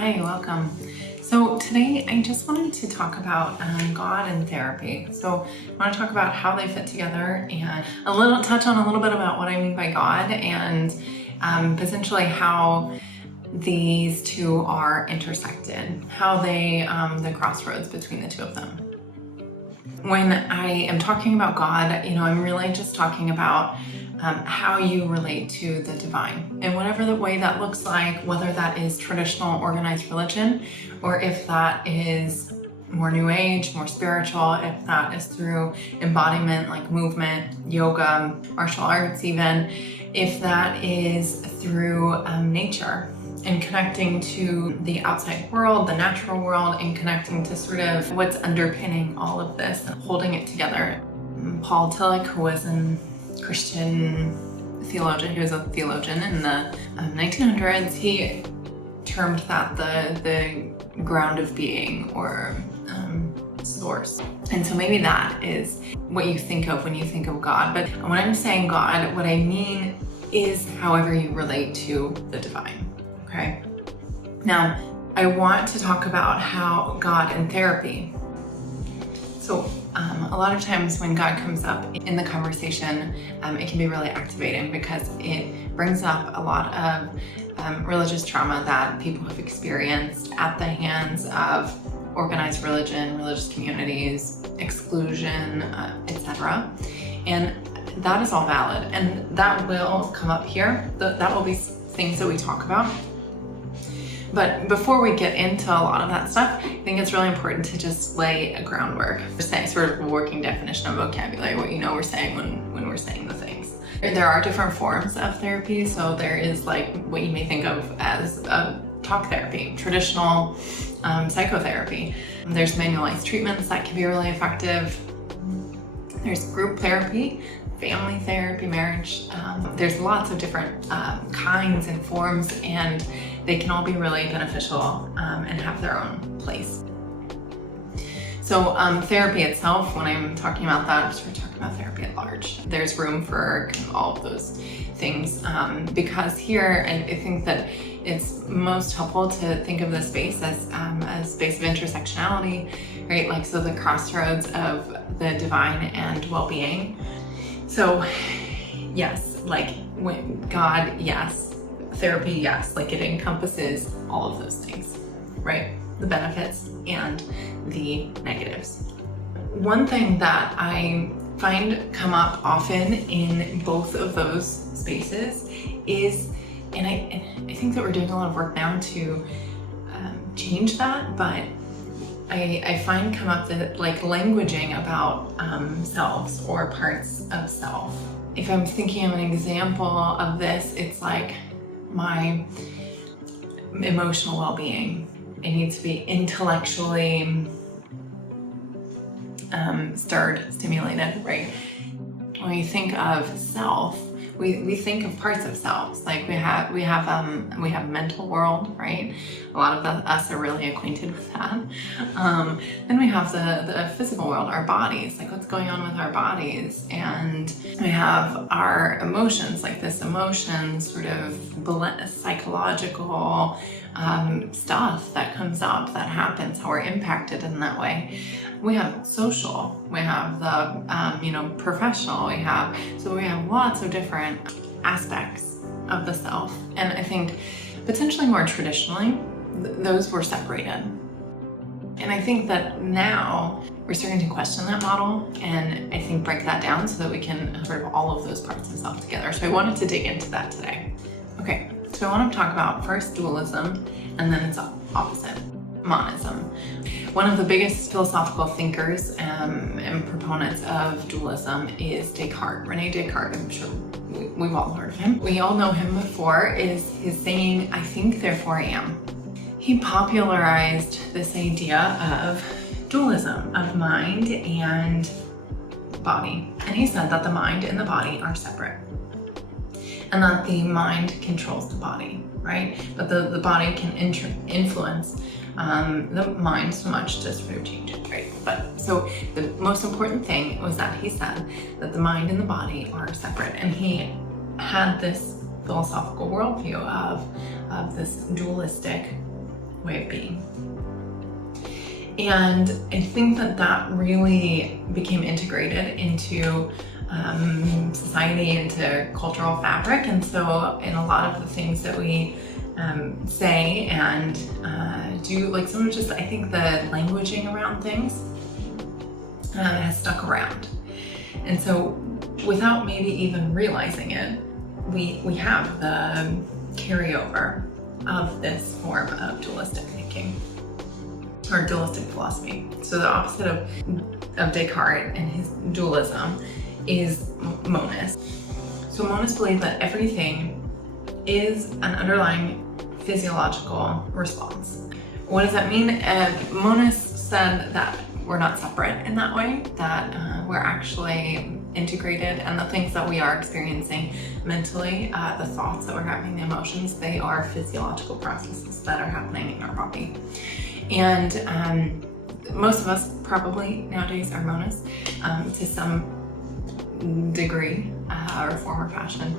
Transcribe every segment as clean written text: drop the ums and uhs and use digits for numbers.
Hi, welcome. So today I just wanted to talk about God and therapy. So I want to talk about how they fit together and touch on a little bit about what I mean by God and potentially how these two are intersected, how they, the crossroads between the two of them. When I am talking about God, I'm really just talking about how you relate to the divine in whatever the way that looks like, whether that is traditional organized religion or if that is more new age, more spiritual, if that is through embodiment like movement, yoga, martial arts even, if that is through nature and connecting to the outside world, the natural world, and connecting to sort of what's underpinning all of this and holding it together. Paul Tillich, who was a Christian theologian, he was a theologian in the 1900s, he termed that the ground of being or source. And so maybe that is what you think of when you think of God. But when I'm saying God, what I mean is however you relate to the divine. Okay. Now, I want to talk about how God and therapy. So a lot of times when God comes up in the conversation, it can be really activating because it brings up a lot of religious trauma that people have experienced at the hands of organized religion, religious communities, exclusion, etc. And that is all valid. And that will come up here. That will be things that we talk about. But before we get into a lot of that stuff, I think it's really important to just lay a groundwork. Say sort of a working definition of vocabulary, what we're saying when we're saying the things. There are different forms of therapy. So there is like what you may think of as talk therapy, traditional psychotherapy. There's manualized treatments that can be really effective. There's group therapy, family therapy, marriage. There's lots of different kinds and forms, and they can all be really beneficial and have their own place. So therapy itself, when I'm talking about that, I'm sort of talking about therapy at large. There's room for kind of all of those things because here, I think that it's most helpful to think of the space as a space of intersectionality, right? Like, so the crossroads of the divine and well-being. So yes, like when God, yes, therapy, yes, like it encompasses all of those things, right? The benefits and the negatives. One thing that I find come up often in both of those spaces is, and I think that we're doing a lot of work now to change that, but I find come up that like languaging about selves or parts of self. If I'm thinking of an example of this, it's like my emotional well-being. It needs to be intellectually stimulated, right? When we think of self, we think of parts of selves. Like we have mental world, right? A lot of us are really acquainted with that. Then we have the physical world, our bodies, like what's going on with our bodies, and we have our emotions, like this emotion sort of psychological stuff that comes up, that happens, how we're impacted in that way. We have social, we have the professional, we have lots of different aspects of the self. And I think potentially more traditionally, those were separated. And I think that now we're starting to question that model and I think break that down so that we can sort of all of those parts of self together. So I wanted to dig into that today. Okay, so I want to talk about first dualism and then its opposite, monism. One of the biggest philosophical thinkers and proponents of dualism is Descartes, Rene Descartes. I'm sure we've all heard of him. We all know him before is his saying, "I think, therefore I am." He popularized this idea of dualism, of mind and body. And he said that the mind and the body are separate and that the mind controls the body, right? But the body can influence the mind so much to sort of change it, right? But so the most important thing was that he said that the mind and the body are separate, and he had this philosophical worldview of this dualistic way of being. And I think that really became integrated into society, into cultural fabric. And so in a lot of the things that we say and do, like some of just, I think the languaging around things has stuck around. And so without maybe even realizing it, we have the carryover of this form of dualistic thinking or dualistic philosophy. So the opposite of Descartes and his dualism is monist. So monists believe that everything is an underlying physiological response. What does that mean? Monists said that we're not separate in that way, that we're actually integrated, and the things that we are experiencing mentally, the thoughts that we're having, the emotions, they are physiological processes that are happening in our body. And most of us probably nowadays are monists to some degree or form or fashion.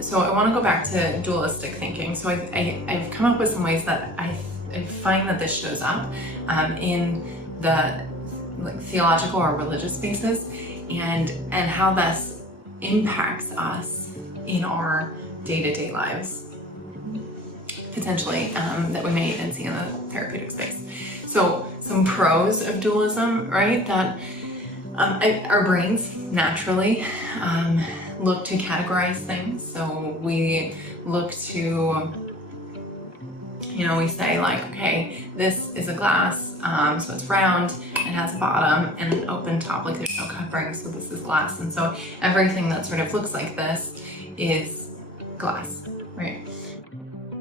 So I want to go back to dualistic thinking. So I've come up with some ways that I find that this shows up in the theological or religious spaces, and how this impacts us in our day-to-day lives, potentially, that we may even see in the therapeutic space. So some pros of dualism, right? That our brains naturally look to categorize things. So we look to, we say like, okay, this is a glass, so it's round, it has a bottom and an open top, like there's no covering, so this is glass. And so everything that sort of looks like this is glass, right?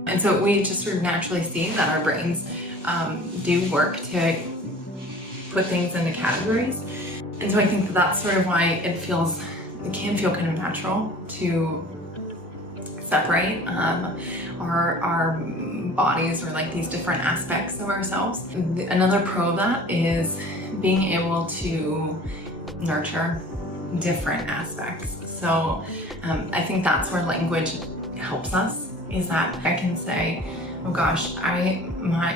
And so we just sort of naturally see that our brains do work to put things into categories. And so I think that's sort of why it can feel kind of natural to separate our bodies, or like these different aspects of ourselves. Another pro of that is being able to nurture different aspects. So I think that's where language helps us, is that I can say, oh gosh, I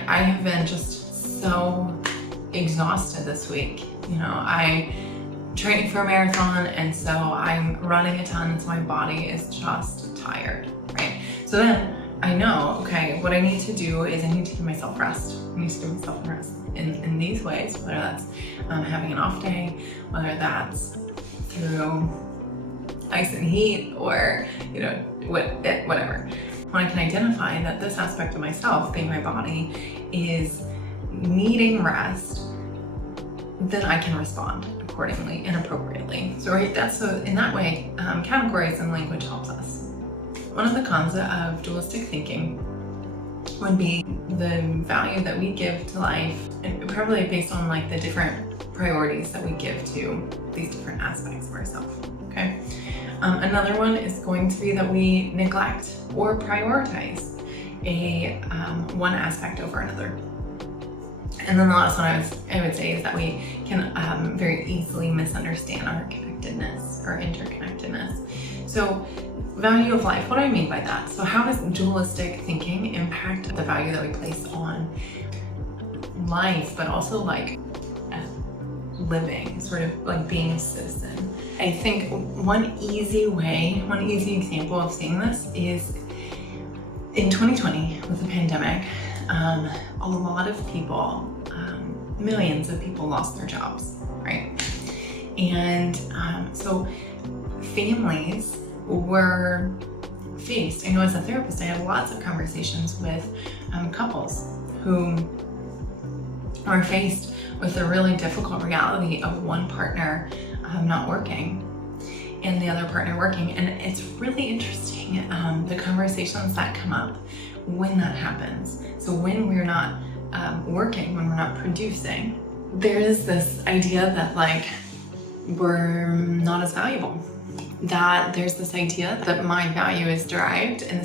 have been just so exhausted this week. I training for a marathon, and so I'm running a ton, and so my body is just tired, right? So then I know, okay, what I need to do is I need to give myself rest. I need to give myself rest in these ways, whether that's having an off day, whether that's through ice and heat, or whatever. When I can identify that this aspect of myself, being my body, is needing rest, then I can respond accordingly and appropriately. So in that way, categories and language helps us. One of the cons of dualistic thinking would be the value that we give to life, and probably based on like the different priorities that we give to these different aspects of ourselves, okay? Another one is going to be that we neglect or prioritize one aspect over another. And then the last one I would say is that we can very easily misunderstand our connectedness or interconnectedness. So value of life, what do I mean by that? So how does dualistic thinking impact the value that we place on life, but also like living, sort of like being a citizen? I think one easy example of seeing this is in 2020 with the pandemic. A lot of people, millions of people lost their jobs, right? And so families were faced, I know as a therapist, I had lots of conversations with couples who are faced with the really difficult reality of one partner not working and the other partner working. And it's really interesting, the conversations that come up when that happens. So when we're not working, when we're not producing, there is this idea that like we're not as valuable. That there's this idea that my value is derived, and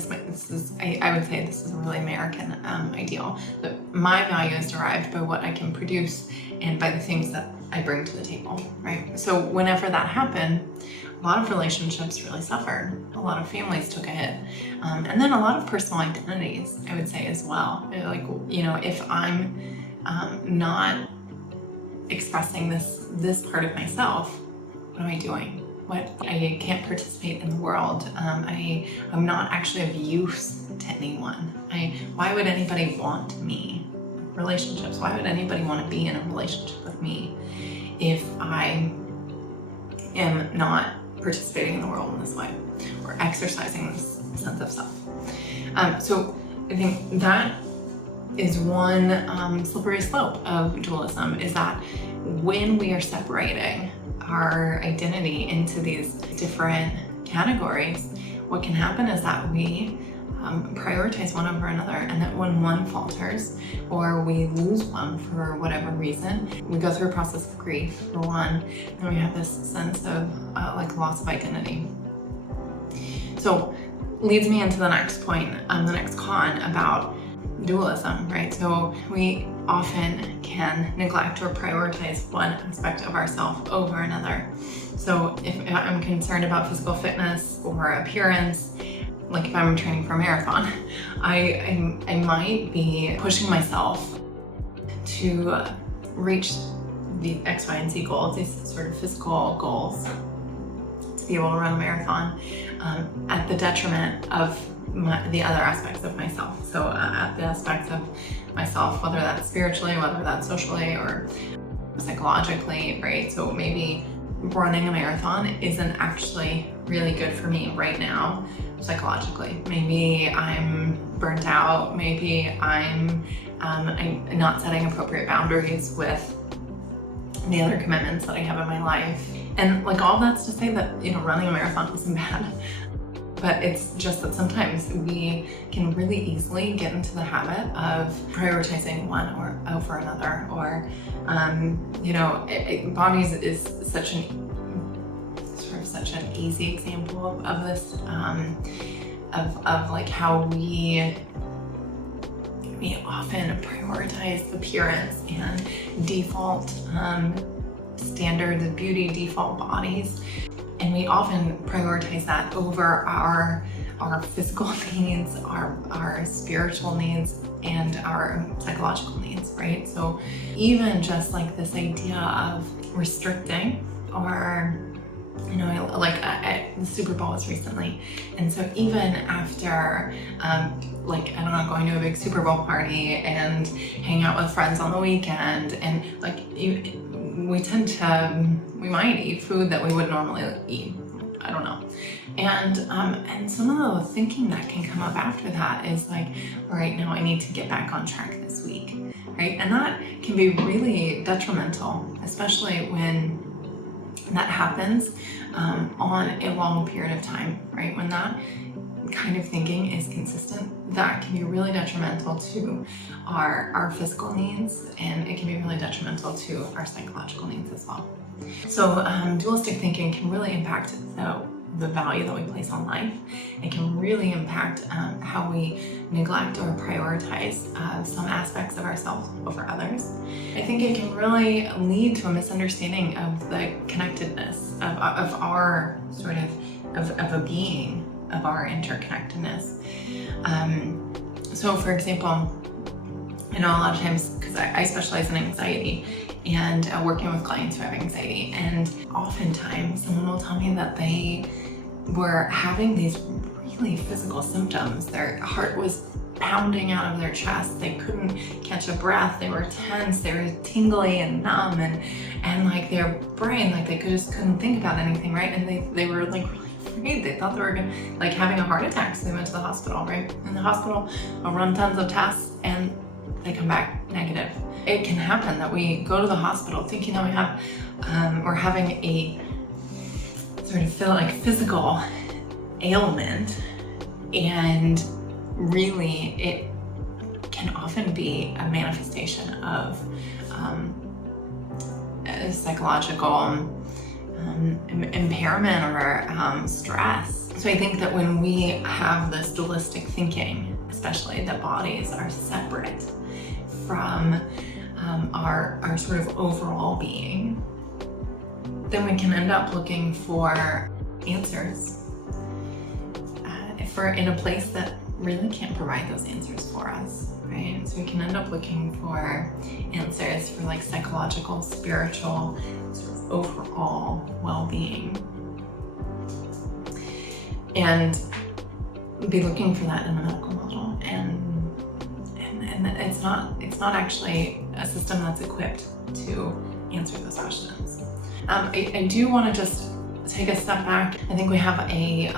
I would say this is a really American ideal, that my value is derived by what I can produce and by the things that I bring to the table, right? So whenever that happened, a lot of relationships really suffered. A lot of families took a hit. And then a lot of personal identities, I would say, as well. Like, if I'm not expressing this part of myself, what am I doing? I can't participate in the world. I'm not actually of use to anyone. Why would anybody want me? Relationships. Why would anybody want to be in a relationship with me if I am not participating in the world in this way or exercising this sense of self? So I think that is one slippery slope of dualism, is that when we are separating our identity into these different categories, what can happen is that we prioritize one over another, and that when one falters or we lose one for whatever reason, we go through a process of grief for one, and we have this sense of like loss of identity. So leads me into the next point, the next con about dualism, right? So we often can neglect or prioritize one aspect of ourself over another. So if I'm concerned about physical fitness or appearance, like if I'm training for a marathon, I might be pushing myself to reach the X, Y, and Z goals, these sort of physical goals, to be able to run a marathon, at the detriment of the other aspects of myself. So at the aspects of myself, whether that's spiritually, whether that's socially or psychologically, right? So maybe running a marathon isn't actually really good for me right now, psychologically. Maybe I'm burnt out. Maybe I'm not setting appropriate boundaries with the other commitments that I have in my life. And like all that's to say that, running a marathon isn't bad. But it's just that sometimes we can really easily get into the habit of prioritizing one or over another, or bodies is such an easy example of this, of like how we often prioritize appearance and default standards of beauty, default bodies. And we often prioritize that over our physical needs, our spiritual needs, and our psychological needs, right? So even just like this idea of restricting, or the Super Bowl was recently, and so even after going to a big Super Bowl party and hang out with friends on the weekend, and we might eat food that we would normally eat. I don't know. And some of the thinking that can come up after that is like, all right, now I need to get back on track this week, right? And that can be really detrimental, especially when that happens on a long period of time, right? When that kind of thinking is consistent, that can be really detrimental to our physical needs, and it can be really detrimental to our psychological needs as well. So dualistic thinking can really impact the value that we place on life. It can really impact how we neglect or prioritize some aspects of ourselves over others. I think it can really lead to a misunderstanding of the connectedness of our sort of a being, of our interconnectedness. So for example, a lot of times, because I specialize in anxiety and working with clients who have anxiety, and oftentimes someone will tell me that they were having these really physical symptoms. Their heart was pounding out of their chest. They couldn't catch a breath. They were tense. They were tingly and numb, and like their brain, like they just couldn't think about anything, right? And they were like really afraid. They thought they were having a heart attack, so they went to the hospital, right? In the hospital, I'll run tons of tests, and they come back negative. It can happen that we go to the hospital thinking that we have, we're having a sort of physical ailment, and really it can often be a manifestation of a psychological impairment or stress. So I think that when we have this dualistic thinking, especially that bodies are separate from our sort of overall being, then we can end up looking for answers if we're in a place that really can't provide those answers for us, right? So we can end up looking for answers for like psychological, spiritual, sort of overall well-being, and be looking for that in the medical model. And it's not actually a system that's equipped to answer those questions. I do want to just take a step back. I think we have a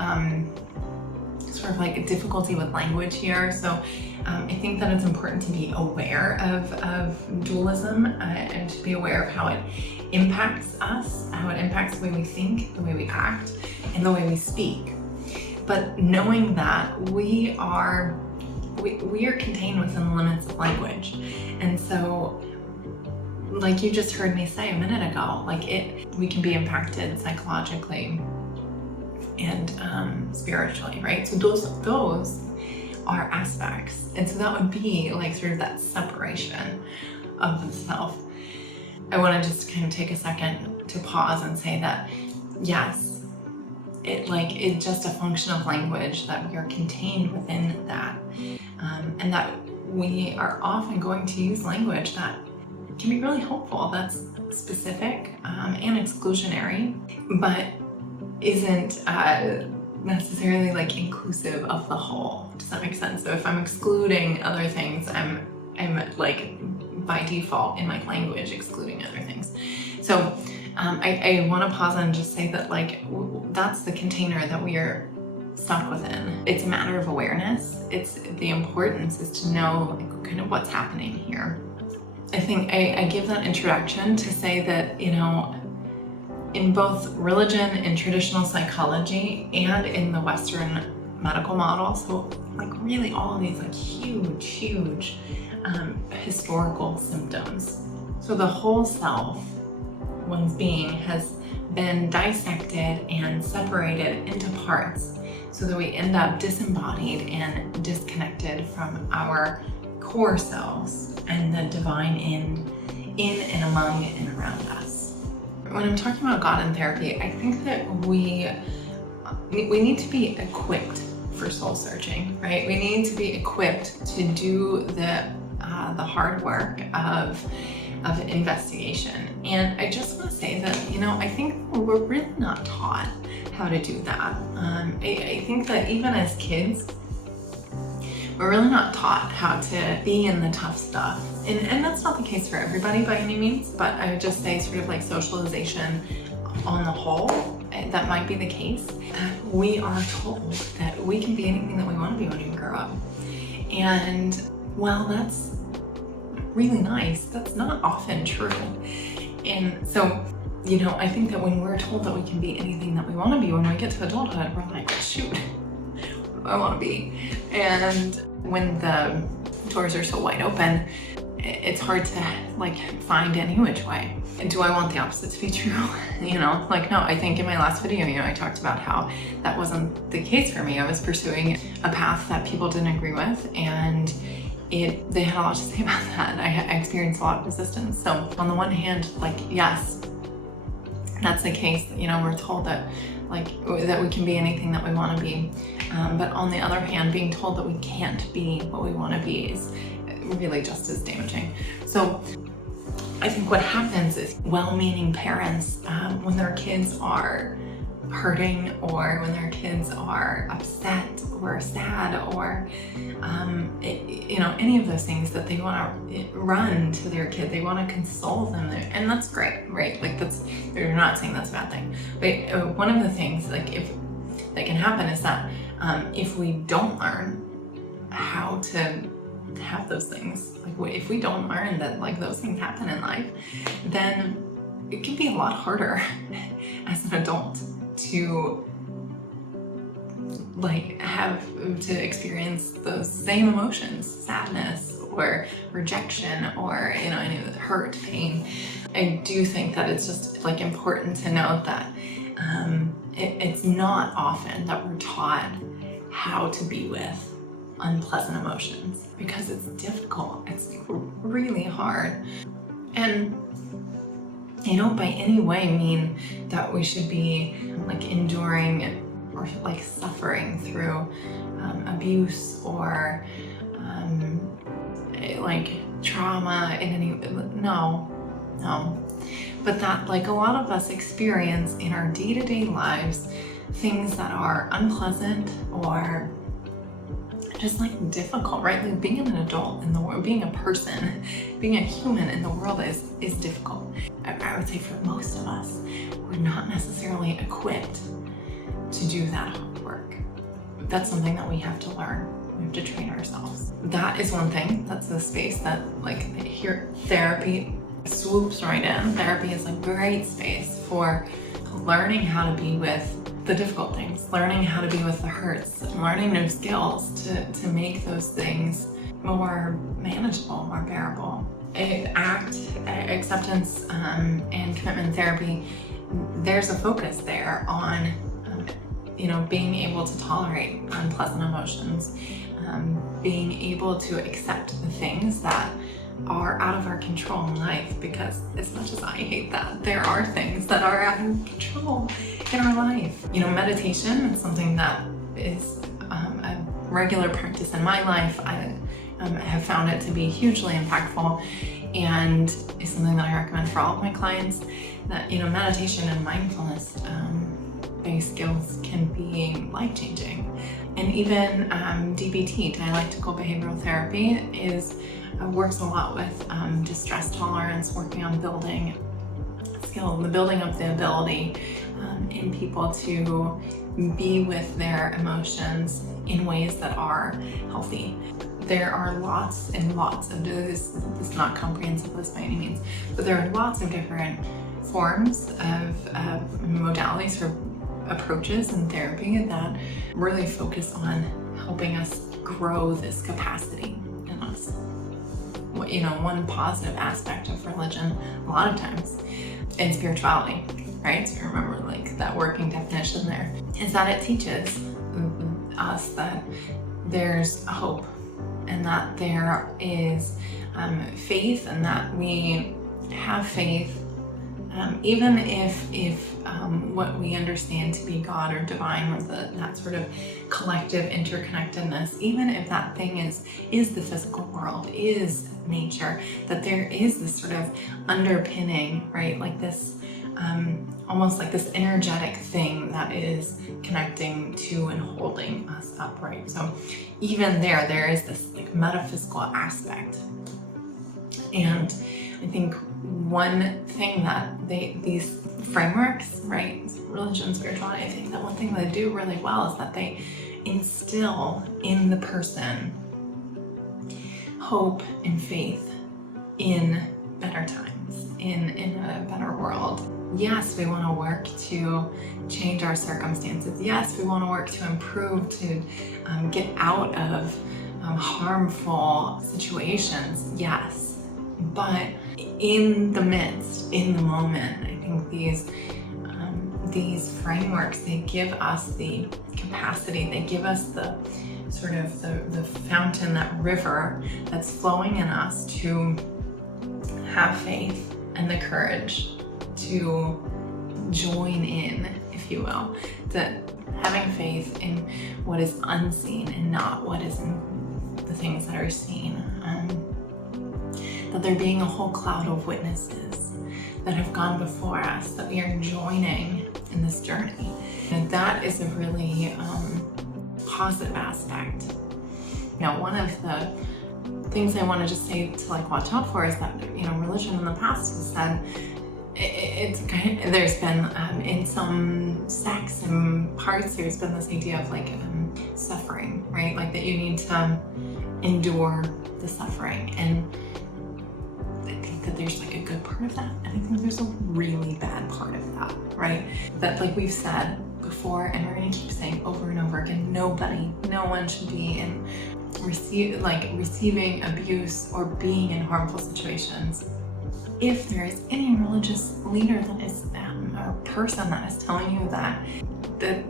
sort of like a difficulty with language here. So I think that it's important to be aware of dualism and to be aware of how it impacts us, how it impacts the way we think, the way we act, and the way we speak. But knowing that we are contained within the limits of language. And so, like you just heard me say a minute ago, we can be impacted psychologically and spiritually, right? So those are aspects. And so that would be like sort of that separation of the self. I want to just kind of take a second to pause and say that, yes, it's just a function of language that we are contained within that, and that we are often going to use language that can be really helpful, that's specific and exclusionary, but isn't necessarily like inclusive of the whole. Does that make sense? So if I'm excluding other things, I'm like by default in my language excluding other things. So I want to pause and just say that that's the container that we are stuck within. It's a matter of awareness. It's the importance is to know kind of what's happening here. I think I give that introduction to say that, in both religion, in traditional psychology, and in the Western medical model, so really all of these huge historical symptoms. So the whole self, one's being, has been dissected and separated into parts so that we end up disembodied and disconnected from our core selves and the divine in and among and around us. When I'm talking about God and therapy, I think that we need to be equipped for soul searching, right? We need to be equipped to do the hard work of investigation. And I just want to say that, I think we're really not taught how to do that. I think that even as kids, we're really not taught how to be in the tough stuff. And that's not the case for everybody by any means, but I would just say sort of like socialization on the whole, that might be the case. We are told that we can be anything that we want to be when we grow up. And while that's really nice, that's not often true. And so, I think that when we're told that we can be anything that we want to be, when we get to adulthood, we're like, shoot, what do I want to be? And when the doors are so wide open, it's hard to find any which way. Do I want the opposite to be true? No, I think in my last video, I talked about how that wasn't the case for me. I was pursuing a path that people didn't agree with, and they had a lot to say about that. I experienced a lot of resistance. So on the one hand, yes, that's the case. We're told that that we can be anything that we want to be. But on the other hand, being told that we can't be what we want to be is really just as damaging. So I think what happens is well-meaning parents, when their kids are hurting, or when their kids are upset or sad, or any of those things, that they want to run to their kid, they want to console them, and that's great, right? They're not saying that's a bad thing, but one of the things if that can happen is that if we don't learn how to have those things, if we don't learn that those things happen in life, then it can be a lot harder as an adult to have to experience those same emotions, sadness or rejection, or any of the hurt, pain. I do think that it's just important to note that it's not often that we're taught how to be with unpleasant emotions, because it's difficult. It's really hard. And I don't by any way mean that we should be like enduring or like suffering through abuse or like trauma in any, no. But that like a lot of us experience in our day-to-day lives things that are unpleasant or just like difficult, right? Like being an adult in the world, being a person, being a human in the world is difficult. I would say for most of us, we're not necessarily equipped to do that hard work. That's something that we have to learn. We have to train ourselves. That is one thing. That's the space that like here therapy swoops right in. Therapy is a great space for learning how to be with the difficult things, learning how to be with the hurts, learning new skills to make those things more manageable, more bearable. Acceptance and commitment therapy, there's a focus there on being able to tolerate unpleasant emotions, being able to accept the things that are out of our control in life, because as much as I hate that, there are things that are out of control in our life. Meditation is something that is a regular practice in my life. I have found it to be hugely impactful and is something that I recommend for all of my clients. That meditation and mindfulness based skills can be life-changing. And even DBT, dialectical behavioral therapy, works a lot with distress tolerance, working on building skill, the building of the ability in people to be with their emotions in ways that are healthy. There are lots and lots of this is not comprehensive list by any means, but there are lots of different forms of modalities or approaches in therapy that really focus on helping us grow this capacity in us. One positive aspect of religion, a lot of times, and spirituality, right? So remember like that working definition there, is that it teaches us that there's hope and that there is faith, and that we have faith even if what we understand to be God or divine, or that sort of collective interconnectedness, even if that thing is the physical world, is nature, that there is this sort of underpinning, right? Like this, almost like this energetic thing that is connecting to and holding us upright. So even there is this like metaphysical aspect. And I think one thing that these frameworks, right, religion, spirituality, I think that one thing they do really well is that they instill in the person hope and faith in better times, in a better world. Yes, we want to work to change our circumstances. Yes, we want to work to improve, to get out of harmful situations. Yes, but in the midst, in the moment, I think these frameworks, they give us the capacity, they give us the sort of the fountain, that river that's flowing in us to have faith and the courage to join in, if you will, that having faith in what is unseen and not what is in the things that are seen. That there being a whole cloud of witnesses that have gone before us, that we are joining in this journey. And that is a really positive aspect. One of the things I want to just say to like watch out for is that religion in the past has said there's been in some sects and parts there's been this idea of like suffering, right? Like that you need to endure the suffering, and I think that there's like a good part of that, and I think there's a really bad part of that, right? That like we've said before, and we're going to keep saying over and over again, no one should be in receiving abuse or being in harmful situations. If there is any religious leader that is or person that is telling you that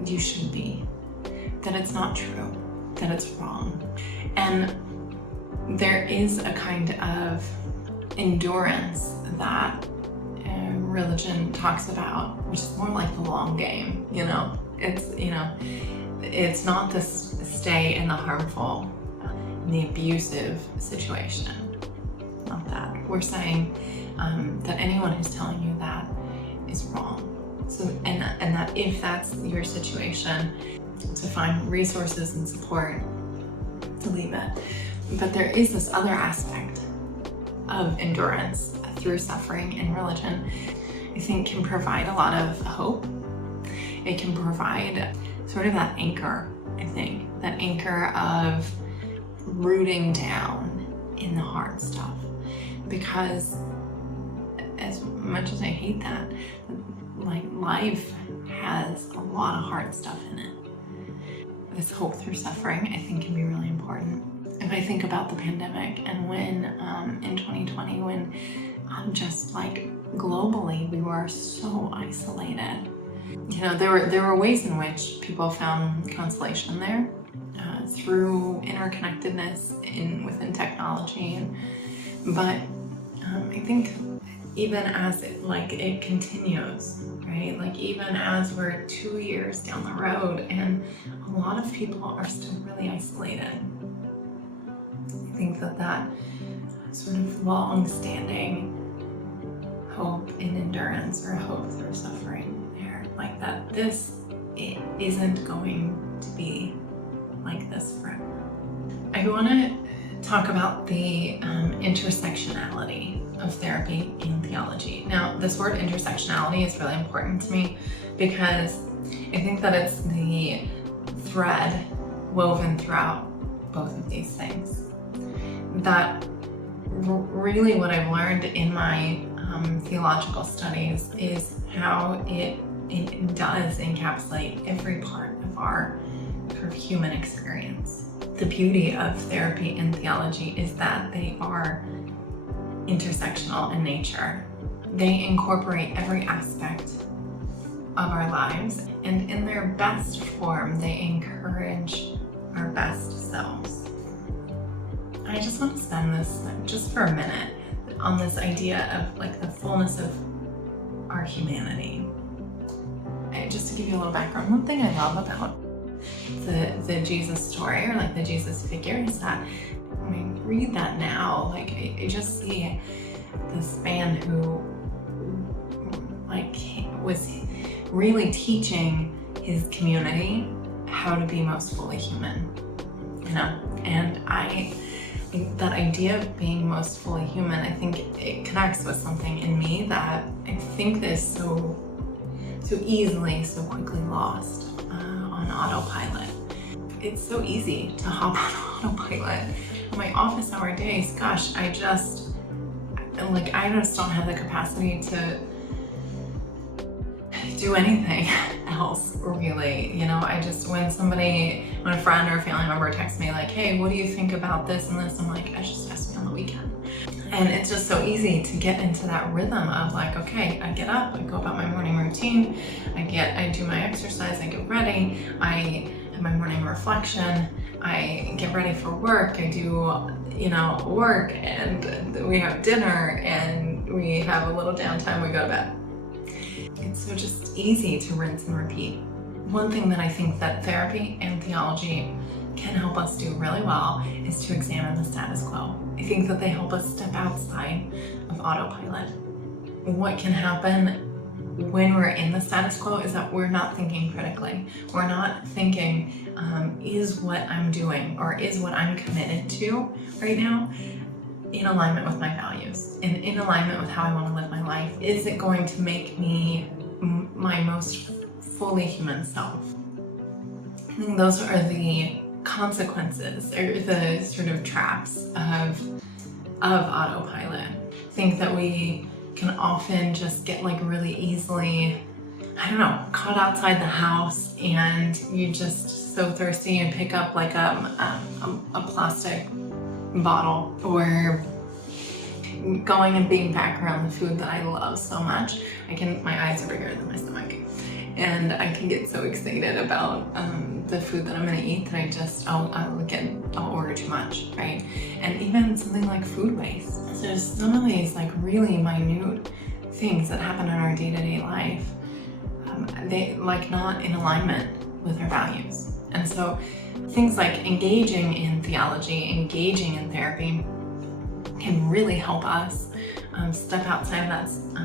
you should be, that it's not true, that it's wrong. And there is a kind of endurance that religion talks about, which is more like the long game, it's not to stay in the harmful, in the abusive situation. Not that. We're saying that anyone who's telling you that is wrong. So, and that if that's your situation, to find resources and support to leave it. But there is this other aspect of endurance through suffering in religion, I think can provide a lot of hope. It can provide sort of that anchor, I think, that anchor of rooting down in the hard stuff. Because as much as I hate that, like life has a lot of hard stuff in it. This hope through suffering, I think, can be really important. If I think about the pandemic and when in 2020, when just like globally we were so isolated, there were ways in which people found consolation there through interconnectedness within technology, but I think even as it continues, right? Like even as we're 2 years down the road and a lot of people are still really isolated, I think that sort of long-standing hope in endurance or hope through suffering there, like that it isn't going to be like this forever. I want to talk about the intersectionality of therapy and theology. Now, this word intersectionality is really important to me because I think that it's the thread woven throughout both of these things. That really what I've learned in my theological studies is how it does encapsulate every part of our sort of human experience. The beauty of therapy and theology is that they are intersectional in nature. They incorporate every aspect of our lives, and in their best form, they encourage our best selves. I just want to spend this just for a minute on this idea of like the fullness of our humanity. Just to give you a little background, one thing I love about the Jesus story, or like the Jesus figure, is that when I read that now, like I just see this man who was really teaching his community how to be most fully human, and I think that idea of being most fully human, I think it connects with something in me that I think is so easily, so quickly lost on autopilot. It's so easy to hop on autopilot. On my office hour days, gosh, I just don't have the capacity to do anything else, really. When a friend or a family member texts me like, hey, what do you think about this and this? I'm like, I just ask me on the weekend. And it's just so easy to get into that rhythm of like, okay, I get up, I go about my morning routine, I do my exercise, I get ready, I have my morning reflection, I get ready for work, I do, work, and we have dinner, and we have a little downtime, we go to bed. It's so just easy to rinse and repeat. One thing that I think that therapy and theology can help us do really well is to examine the status quo. I think that they help us step outside of autopilot. What can happen when we're in the status quo is that we're not thinking critically. We're not thinking, is what I'm doing or is what I'm committed to right now in alignment with my values and in alignment with how I want to live my life? Is it going to make me my most fully human self? I think those are the consequences, or the sort of traps of autopilot. I think that we can often just get really easily, caught outside the house, and you're just so thirsty and pick up a plastic bottle, or going and being back around the food that I love so much. My eyes are bigger than my stomach, and I can get so excited about the food that I'm gonna eat that I'll order too much, right? And even something like food waste. So some of these really minute things that happen in our day-to-day life, they not in alignment with our values. And so things like engaging in theology, engaging in therapy can really help us step outside of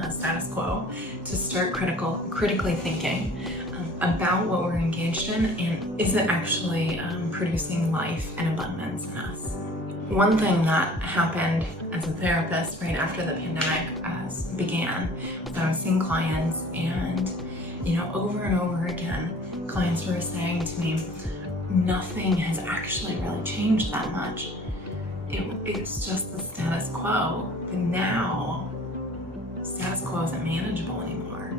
that status quo to start critically thinking about what we're engaged in, and is it actually producing life and abundance in us. One thing that happened as a therapist right after the pandemic began was that I was seeing clients, and over and over again, clients were saying to me, nothing has actually really changed that much. It's just the status quo. But now, status quo isn't manageable anymore.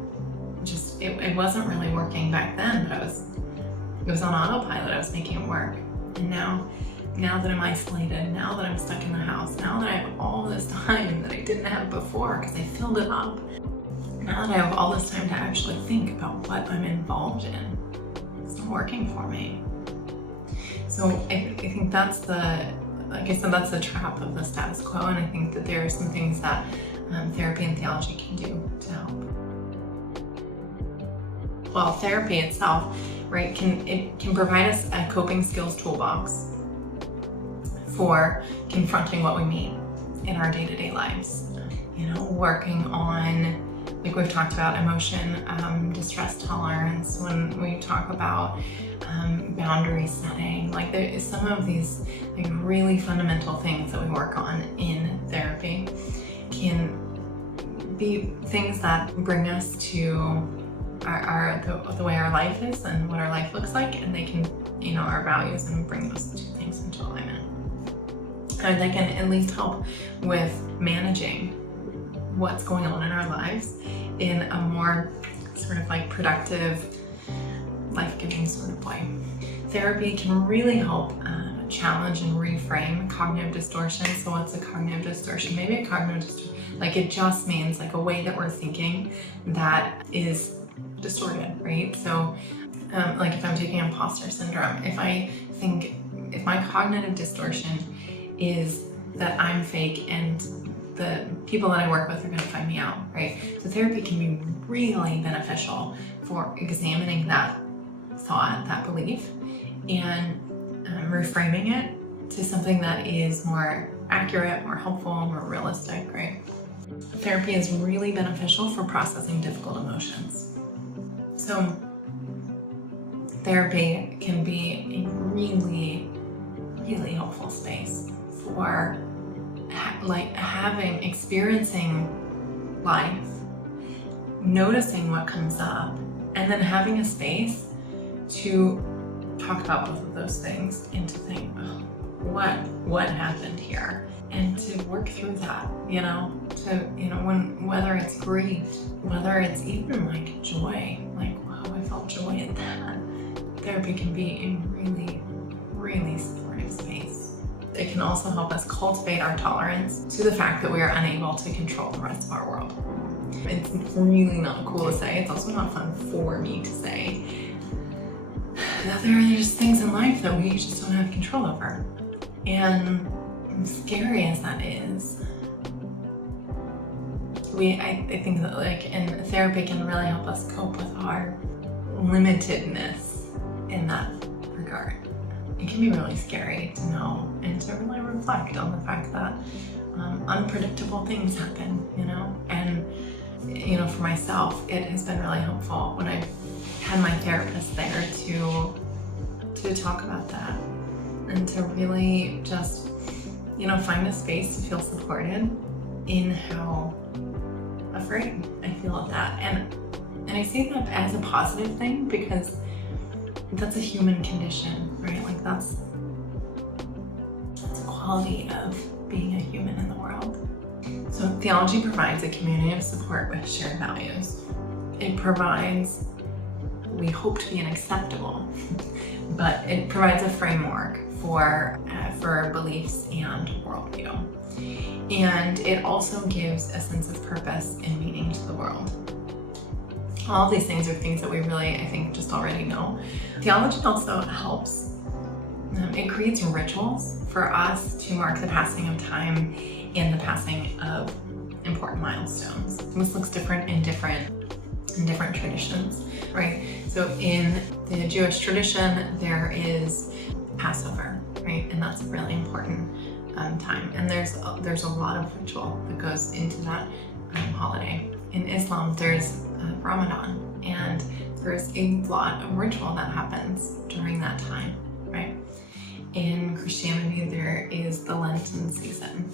It wasn't really working back then, but it was on autopilot. I was making it work. And now that I'm isolated, now that I'm stuck in the house, now that I have all this time that I didn't have before because I filled it up, now that I have all this time to actually think about what I'm involved in, it's not working for me. So I think that's like I said, that's the trap of the status quo, and I think that there are some things that therapy and theology can do to help. Well, therapy itself, right, can provide us a coping skills toolbox for confronting what we meet in our day-to-day lives. Working on, like we've talked about, emotion, distress tolerance, when we talk about boundary setting, like there is some of these like really fundamental things that we work on in therapy can be things that bring us to the way our life is and what our life looks like, and they can, our values, and bring those two things into alignment. And they can at least help with managing what's going on in our lives in a more sort of like productive, life-giving sort of way. Therapy can really help challenge and reframe cognitive distortion. So what's a cognitive distortion? Maybe a cognitive distortion, like it just means like a way that we're thinking that is distorted, right? So like if I'm taking imposter syndrome, if my cognitive distortion is that I'm fake and the people that I work with are going to find me out, right? So therapy can be really beneficial for examining that thought, that belief, and reframing it to something that is more accurate, more helpful, more realistic, right? Therapy is really beneficial for processing difficult emotions. So therapy can be a really, really helpful space for experiencing life, noticing what comes up, and then having a space to talk about both of those things and to think, what happened here, and to work through that, whether it's grief, whether it's even like joy, like, wow, I felt joy in that. Therapy can be a really, really supportive space. It can also help us cultivate our tolerance to the fact that we are unable to control the rest of our world. It's really not cool to say. It's also not fun for me to say that there are just things in life that we just don't have control over. And scary as that is, I think that in therapy can really help us cope with our limitedness in that regard. It can be really scary to know and to really reflect on the fact that unpredictable things happen, and for myself, it has been really helpful when I've had my therapist there to talk about that and to really just, find a space to feel supported in how afraid I feel of that. And I say that as a positive thing because that's a human condition, right? Like that's a quality of being a human in the world. So theology provides a community of support with shared values. It provides, we hope to be unacceptable, but it provides a framework for beliefs and worldview. And it also gives a sense of purpose and meaning to the world. All of these things are things that we really, I think, just already know. Theology also helps. It creates rituals for us to mark the passing of time and the passing of important important milestones. This looks different in different traditions, right? So in the Jewish tradition, there is Passover, right? And that's a really important time. And there's a lot of ritual that goes into that holiday. In Islam, there's Ramadan, and there's a lot of ritual that happens during that time, right? In Christianity, there is the Lenten season,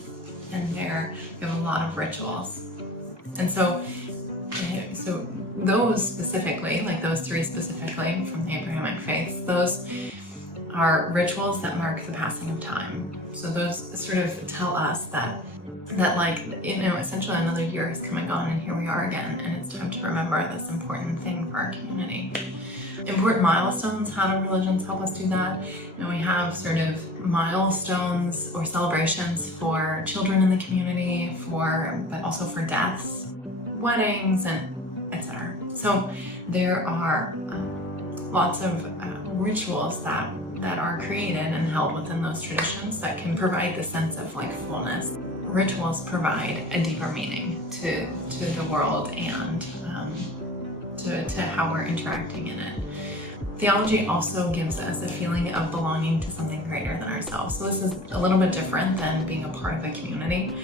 and there you have a lot of rituals. And so those specifically, like those three specifically from the Abrahamic faith, those are rituals that mark the passing of time. So those sort of tell us that like, essentially another year has come and gone, and here we are again, and it's time to remember this important thing for our community. Important milestones, how do religions help us do that? We have sort of milestones or celebrations for children in the community, but also for deaths, weddings, and etc. So there are lots of rituals that are created and held within those traditions that can provide the sense of like fullness. Rituals provide a deeper meaning to the world and to how we're interacting in it. Theology also gives us a feeling of belonging to something greater than ourselves. So this is a little bit different than being a part of a community,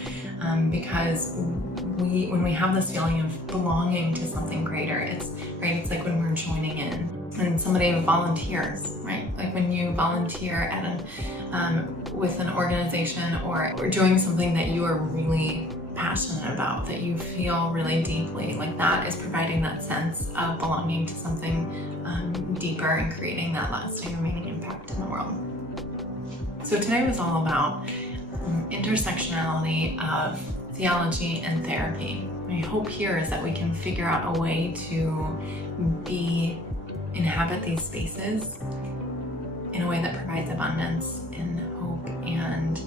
because when we have this feeling of belonging to something greater, it's like when we're joining in and somebody volunteers, right? Like when you volunteer at with an organization or doing something that you are really passionate about, that you feel really deeply, like that is providing that sense of belonging to something deeper and creating that lasting remaining impact in the world. So today was all about intersectionality of theology and therapy. My hope here is that we can figure out a way to inhabit these spaces in a way that provides abundance and hope and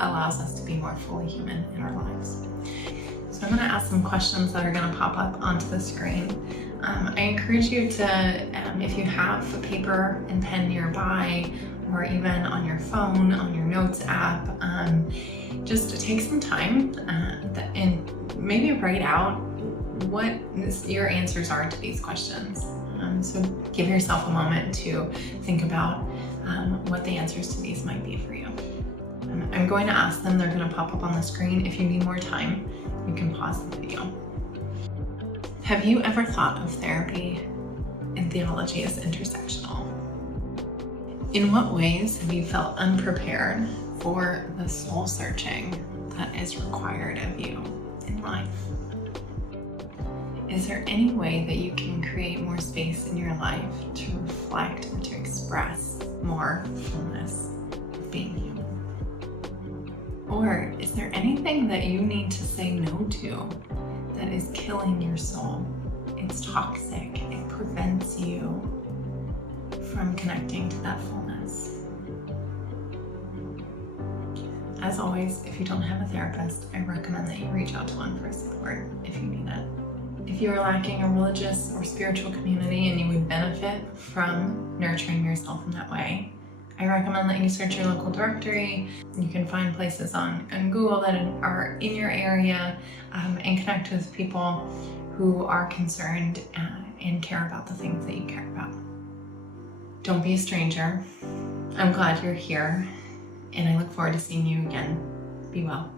allows us to be more fully human in our lives. So I'm going to ask some questions that are going to pop up onto the screen. I encourage you to, if you have a paper and pen nearby, or even on your phone, on your notes app, just take some time and maybe write out what your answers are to these questions. So give yourself a moment to think about what the answers to these might be for you. I'm going to ask them, they're going to pop up on the screen. If you need more time, you can pause the video. Have you ever thought of therapy and theology as intersectional? In what ways have you felt unprepared for the soul searching that is required of you in life? Is there any way that you can create more space in your life to reflect or to express more fullness of being human? Or is there anything that you need to say no to that is killing your soul? It's toxic. It prevents you from connecting to that fullness. As always, if you don't have a therapist, I recommend that you reach out to one for support if you need it. If you are lacking a religious or spiritual community and you would benefit from nurturing yourself in that way, I recommend that you search your local directory. You can find places on Google that are in your area and connect with people who are concerned and care about the things that you care about. Don't be a stranger. I'm glad you're here, and I look forward to seeing you again. Be well.